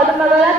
ಮದುಮಗಳ ತಾಯಿ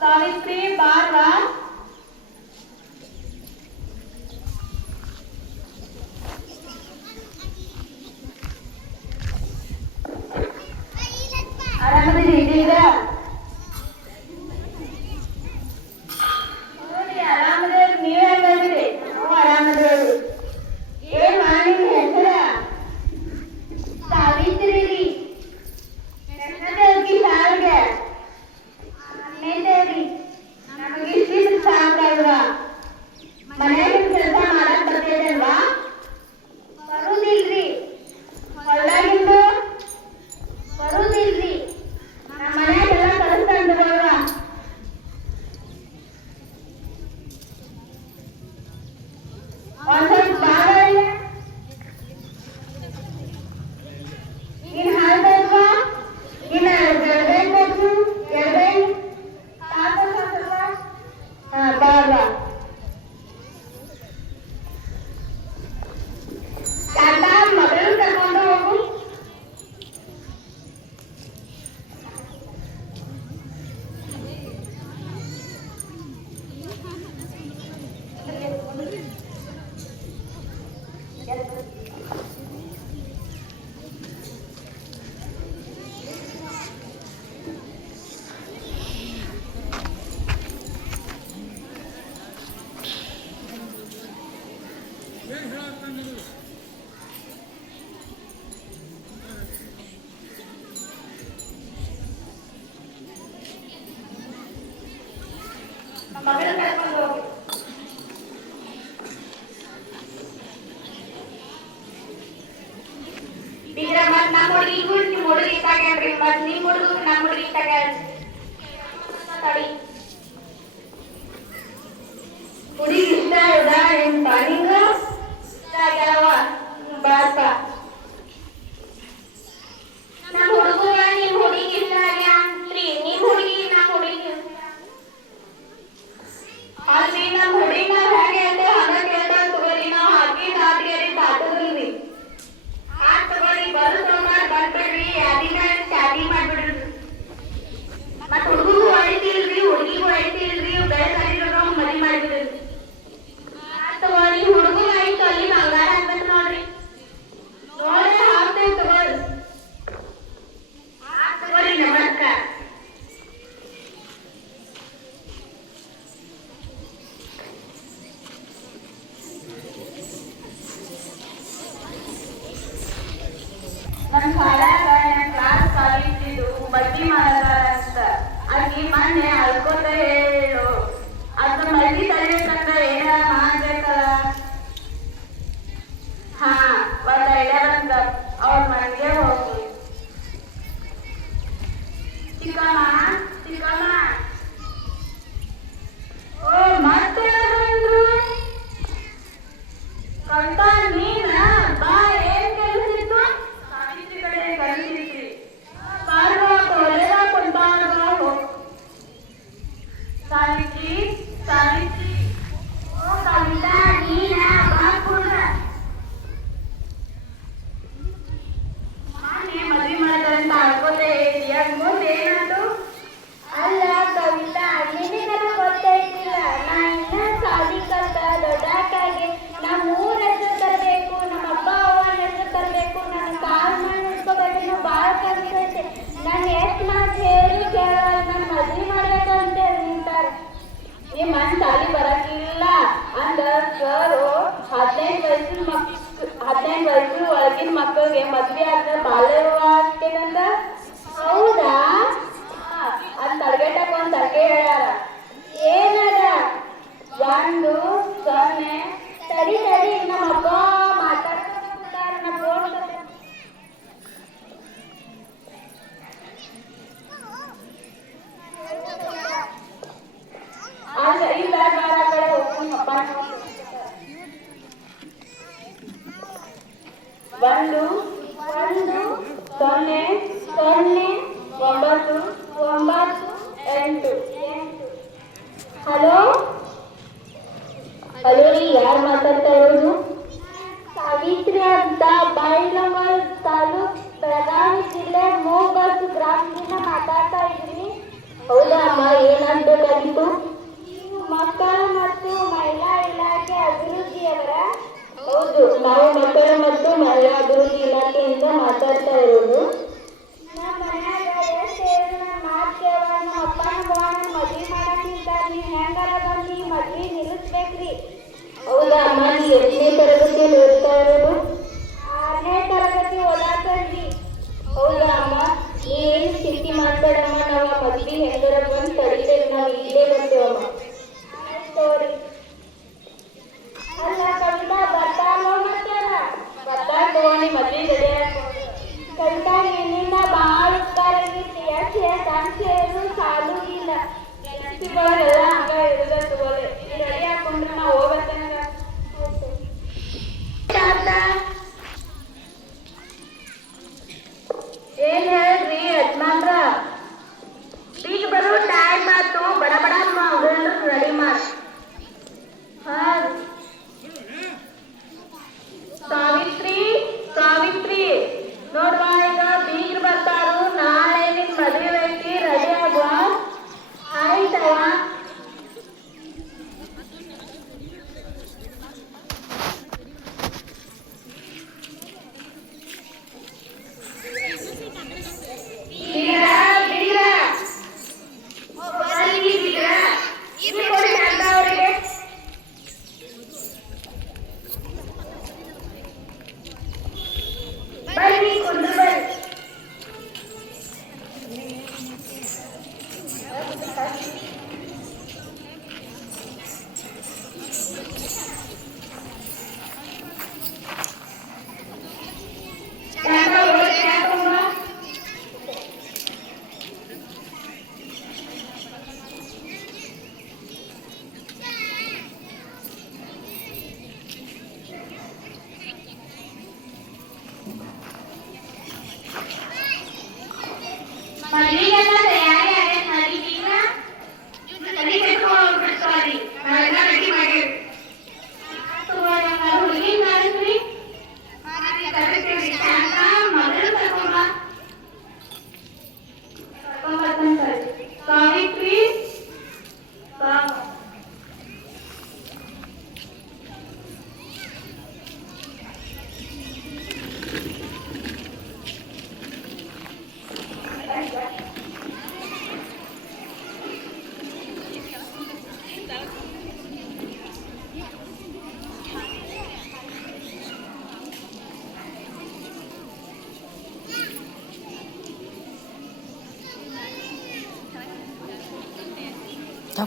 ಸಾವಿತ್ರಿ ಬಾ ಬಿದ್ರೆ ಮತ್ ನಮ್ಮ ಹುಡುಗಿ ಈಗ ನಿಮ್ಮ ಹುಡುಗಿ ತಗ್ಯಾಡ್ರಿ ಮತ್ ನಿಮ್ ಹುಡುಗ ನಮ್ಮ ಹುಡುಗಿ ತಗ್ಯಾಡ್ರಿ ತಡಿ ಹುಡುಗಿ ಇಷ್ಟ ಇದ ಏನ್ ಬಾಲಿಂಗ ಇಷ್ಟ ಆಗ್ಯಾವ ಬಾರ್ಪ Amen. ಮಗಳಿಗೆ ಮದ್ವೆ ಆದ್ರೆ ಬಾಲ್ಯ ವಿವಾಹ ಆಗ್ತೇನಂದ ಹೌದಾ? ಅದ್ ತಲೆಗಟ್ಟಕ್ ಒಂದ್ ಹೇಳ್ಯಾರ. ಏನದ? ಒಂದು, ಸೊನ್ನೆ. ತಡಿ ತಡಿ ನಮ್ಮ ಅಪ್ಪ ಮಾತಾಡ್ತಾರ ಫೋನ್ ಅಲ್ಲ ಇಲ್ಲ ಬಾರ ಆ ಕಡೆ ಹೋಗ್ತೀನಿ ಅಪ್ಪ ಒಂದು ಒಂದು ಸೊನ್ನೆ ಸೊನ್ನೆ ಒಂಬತ್ತು ಒಂಬತ್ತು ಎಂಟು ಎಂಟು ಹಲೋ ಹಲೋ ರೀ ಯಾರು ಮಾತಾಡ್ತಾ ಇರೋದು ಸಾವಿತ್ರಿ ಅಂತ ಬೈಲಮಲ್ ತಾಲೂಕ್ ಬೆಳಗಾವಿ ಜಿಲ್ಲೆ ಮೂಗಲ್ಸ್ ಗ್ರಾಮದಿಂದ ಮಾತಾಡ್ತಾ ಇದ್ದೀನಿ ಹೌದಾ ಅಮ್ಮ ಏನಾಗ್ಬೇಕಾಗಿತ್ತು ನೀವು ಮಕ್ಕಳ ಮತ್ತು ಮಹಿಳಾ ಇಲಾಖೆ ಅಭಿವೃದ್ಧಿಯವರ ಹೌದು ನಾವು ಮಕ್ಕಳ ಮತ್ತು ಮಹಿಳಾ ಅಭಿವೃದ್ಧಿ ಇಲಾಖೆಯಿಂದ ಮಾತಾಡ್ತಾ ಇರೋದು ನಮ್ಮ ಮನ್ಯಾಗ ಎಷ್ಟು ಹೇಳಿದ್ರು ನನ್ನ ಮಾತು ಕೇಳಲ್ಲ ನಮ್ಮ ಅಪ್ಪನ ಮಗನ ಮದ್ವೆ ಮಾಡಕ್ಕಿಂತ ನೀವು ಹೆಂಗಾರ ಬಂದು ಈ ಮದ್ವೆ ನಿಲ್ಲಿಸ್ಬೇಕ್ರಿ ಹೌದಾ? ಅಮ್ಮ ನೀ ಎಷ್ಟನೇ ತರಗತಿಯಲ್ಲಿ ಓದ್ತಾ ಇರೋದು? ಆರನೇ ತರಗತಿ ಓದಾಕಂಡಿ ಹೌದಾ ಅಮ್ಮ? ಏನು ಸ್ಥಿತಿ ಮಾತಾಡಮ್ಮ ನಾವು ಮದ್ವೆ ಹೆಂಗರ ಬಂದು ತಡಿತೇವೆ ನಾವು ಇಲ್ಲೇ ಬರ್ತೇವಮ್ಮ ಆಯ್ತೋರಿ ಅಲ್ಲ ಕವಿತಾ ಬರ್ತಾರೋ ಮತ್ತಾರ ಬರ್ತಾ ತಗೋಣಿ ಮದ್ವೆ ರೆಡಿ ಕವಿತಾ ನಿನ್ನಿಂದ ಭಾಳ ಉಪಕಾರ ಆಗೈತಿ ಯಾಕೆ ಸಾಲು ಇಲ್ಲ ಎಲ್ಲ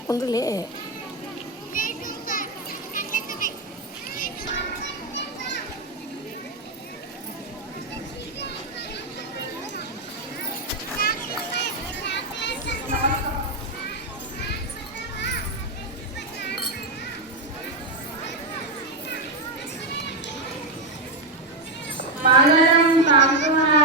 பங்குலே மலரும் பங்குவா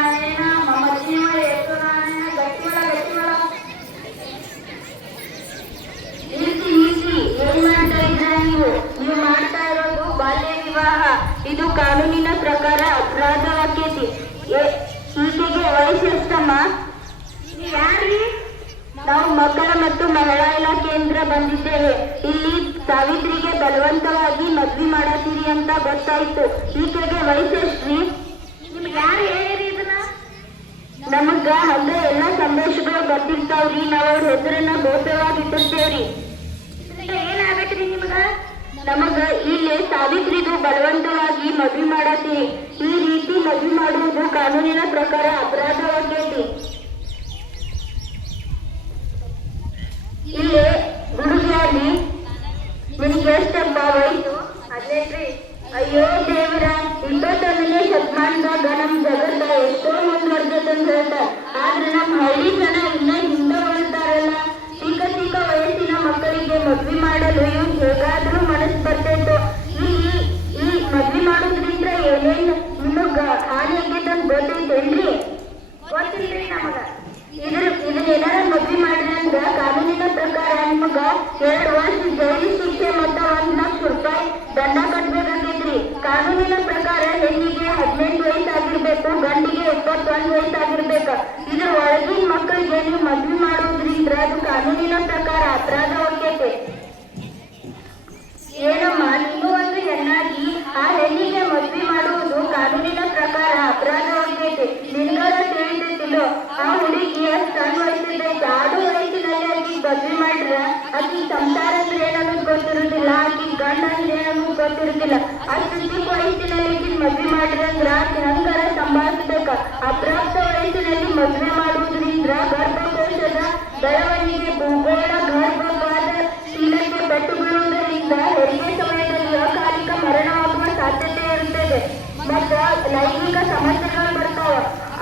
ಎಷ್ಟಮ್ಮ ನಾವು ಮಕ್ಕಳ ಮತ್ತು ಮಹಿಳಾ ಇಲಾಖೆಯಿಂದ ಬಂದಿದ್ದೇವೆ. ಇಲ್ಲಿ ಸಾವಿತ್ರಿಗೆ ಬಲವಂತವಾಗಿ ಮದ್ವೆ ಮಾಡತ್ತೀರಿ ಅಂತ ಗೊತ್ತಾಯ್ತು. ಈಕೆಗೆ ವಯಸ್ಸು ಎಷ್ಟ್ರಿ ಯಾರು ಹೇಳಿರಿ ಇದನ್ನ? ನಮಗ ಹಂಗ ಎಲ್ಲ ಸಂದೇಶಗಳು ಬರ್ತಿರ್ತಾವ್ರಿ. ನಾವ್ ಅವ್ರ ಹೆಸರನ್ನ ಗೌಪ್ಯವಾಗಿ ಇಟ್ಟಿರ್ತೇವ್ರಿ. ಏನಾಗತ್ರಿ ನಿಮಗ? ನಮಗ ಇಲ್ಲಿ ಸಾವಿತ್ರಿದು ಬಲವಂತವಾಗಿ ಮದ್ವಿ ಮಾಡತ್ತೀರಿ ಈ ರೀತಿ ಮದ್ವಿ ಮಾಡುವುದು ಕಾನೂನಿನ ಪ್ರಕಾರ ಅಪರಾಧವಾಗೈತಿ. ಇಲ್ಲಿ ಹುಡುಗಿಯಾಗಿ ನಿಮ್ಗೆ ಎಷ್ಟಪ್ಪ ವಯಸ್ಸು ಹದಿನೆಂಟ್ರಿ. ಅಯ್ಯೋ ದೇವರ, ಇಪ್ಪತ್ತೊಂದನೇ ಶತಮಾನದಾಗ ನಮ್ ಜಗತ್ತ ಎಷ್ಟೋ ಮುಂದುವರ್ದೈತೆ ಅಂತ ಹೇಳ್ತಾರೆ. ಆದ್ರೆ ನಮ್ಮ ಹಳ್ಳಿ ಜನ ಇನ್ನ ಹಿಂದೆ ಉಳಿತಾರಲ್ಲ ಚಿಕ್ಕ ಚಿಕ್ಕ ವಯಸ್ಸಿನ ಮಕ್ಕಳಿಗೆ ಮದ್ವಿ ಮಾಡಲು ಇವ್ ಹೇಗಾದ್ರೂ ಮನಸ್ಸು ಬರ್ತೈತೋ ಈ ಈ ಮದ್ವಿ ಮಾಡೋದ್ರಿಂದ ಏನೇನ್ ನಿಮಗ ಹಾನಿ ಆಗೈತೆ ಗೊತ್ತೈತೇನ್ರಿ ಗೊತ್ತಿಲ್ರಿ ನಮಗ. ಇದ್ರ ಇದನ್ನ ಏನಾರ ಮದ್ವಿ ಮಾಡ್ರಿ ಕಾನೂನಿನ ಪ್ರಕಾರ ನಿಮಗ ಎರಡು ವರ್ಷ ಜೈಲು ಶಿಕ್ಷೆ ಮತ್ತ ಒಂದ್ ಲಕ್ಷ ರೂಪಾಯಿ ದಂಡ ಕಟ್ಬೇಕಾಗೈತ್ರಿ. ಕಾನೂನಿನ ಪ್ರಕಾರ ಹೆಣ್ಣಿಗೆ ಹದಿನೆಂಟು ವಯಸ್ಸಾಗಿರ್ಬೇಕು ಗಂಡಿಗೆ ಇಪ್ಪತ್ತೊಂದು ವಯಸ್ಸಾಗಿರ್ಬೇಕು ಇದ್ರ ಒಳಗಿನ ಮಕ್ಕಳಿಗೆ ನೀವು ಮದ್ವಿ ಮಾಡೋದ್ರಿಂದ ಅದು ಕಾನೂನಿನ ಪ್ರಕಾರ ಅಪರಾಧ ಹೋಗ್ತೈತೆ ಮದ್ವೆ ಆಕಿ ಹಂಗಾರ ಸಂಭಾಳಿಸ್ಬೇಕ. ಅಪ್ರಾಪ್ತ ವಯಸ್ಸಿನಲ್ಲಿ ಮದ್ವೆ ಮಾಡುವುದರಿಂದ ಗರ್ಭಕೋಶದ ಬೆಳವಣಿಗೆ ಭೂಗೋಳ, ಗರ್ಭಪಾತ, ಶೀಲಕ್ಕೆ ಪೆಟ್ಟು ಬೀಳುವುದರಿಂದ ಹೆರಿಗೆ ಸಮಯದಲ್ಲಿ ಅಕಾಲಿಕ ಮರಣವಾಗುವ ಸಾಧ್ಯತೆ ಇರುತ್ತದೆ. ಮತ್ತ ಲೈಂಗಿಕ ಸಮಸ್ಯೆಗಳು ಬರ್ತಾವ.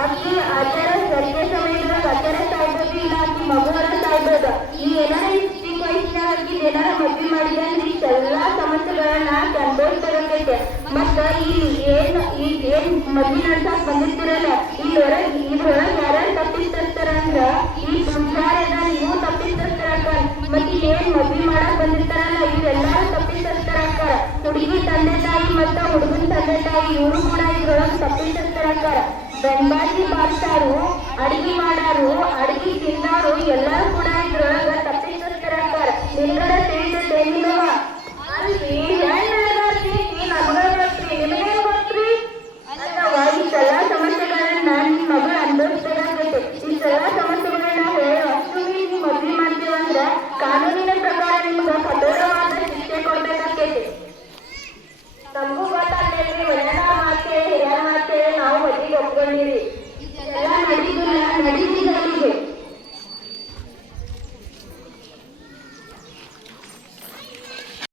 ಅಕ್ಕಿ ಅದರ ಹೆರಿಗೆ ಸಮಯದಾಗ ಅದರ ಸಾಯ್ಬೋದು ಇಲ್ಲ ಅಕ್ಕಿ ಮಗುವರ ಸಾಯ್ಬೋದು. ಈ ಏನಾರ ಈ ಚಿಕ್ಕ ಮದುವೆ ಅಂದ್ರೆ ಇಷ್ಟೆಲ್ಲಾ ಸಮಸ್ಯೆಗಳನ್ನ ಆಕಿ ಅನುಭವಿಸ್ತಿರತೈತೆ ಮತ್ತ ಈ ಏನ್ ಈ ಏನ್ ಮದ್ವೆ ನಡ್ಸಕ್ ಬಂದಿರ್ತಿರಲ್ಲ ಇಲ್ಲೊಳಗ್ ಇದ್ರೊಳಗ್ ಯಾರ್ಯಾರು ತಪ್ಪಿಸ್ತಾರ ಅಂದ್ರ, ಈ ಸಂಸಾರದ ನೀವು ತಪ್ಪಿಸ್ತಾರಕ್ಕ ಮತ್ತ ಏನ್ ಮದ್ವಿ ಮಾಡಕ್ ಬಂದಿರ್ತಾರಲ್ಲ ಇವೆಲ್ಲಾರು ತಪ್ಪಿಸ್ತಾರಕ್ಕ ಹುಡುಗಿ ತಂದೆ ತಾಯಿ ಮತ್ತ ಹುಡುಗನ ತಂದೆ ತಾಯಿ ಇವರು ಕೂಡ ಇದ್ರೊಳಗ್ ತಪ್ಪಿಸ್ತಾರಕ್ಕ ಬೆಂಬಾಸಿ ಬಾರ್ಸಾರು, ಅಡಿಗೆ ಮಾಡಾರು, ಅಡಿಗೆ ತಿನ್ನಾರು